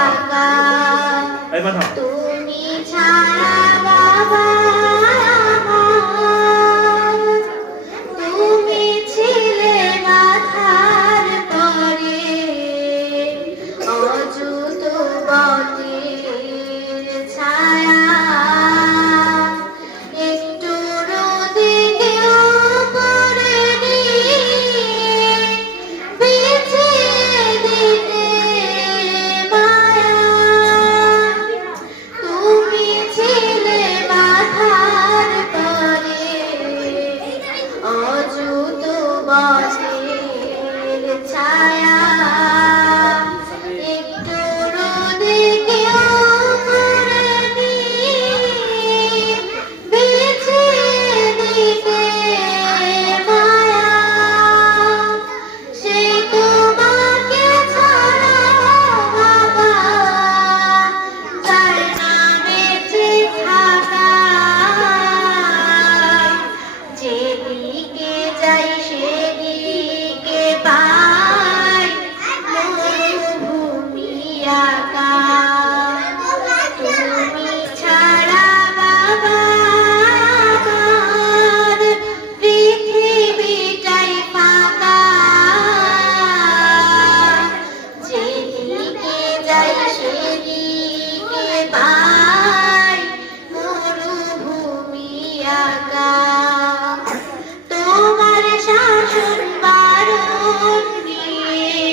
আকা তুমি ছাড়া বাবা তুমি ছিলে মাথার পরে অযুত বটের ছায়া একটু রোদে কেউ পড়ে বিছিয়ে দিতে মায়া তুমি ছিলে মাথার পরে অযুত বটের ছায়া একটু রোদে কেউ পড়ে বিছিয়ে দিতে মায়া সেই তোমাকে ছাড়া বাবা যায় না বেঁচে থাকা যেদিকে যাই সেদিকে পাই মরুভূমি আঁকা তুমি ছাড়া বাবা আমার পৃথিবীটাই ফাঁকা যেদিকে যাই সেদিকে পাই মরুভূমি আঁকা তোমার শাসন বারণ নিয়ে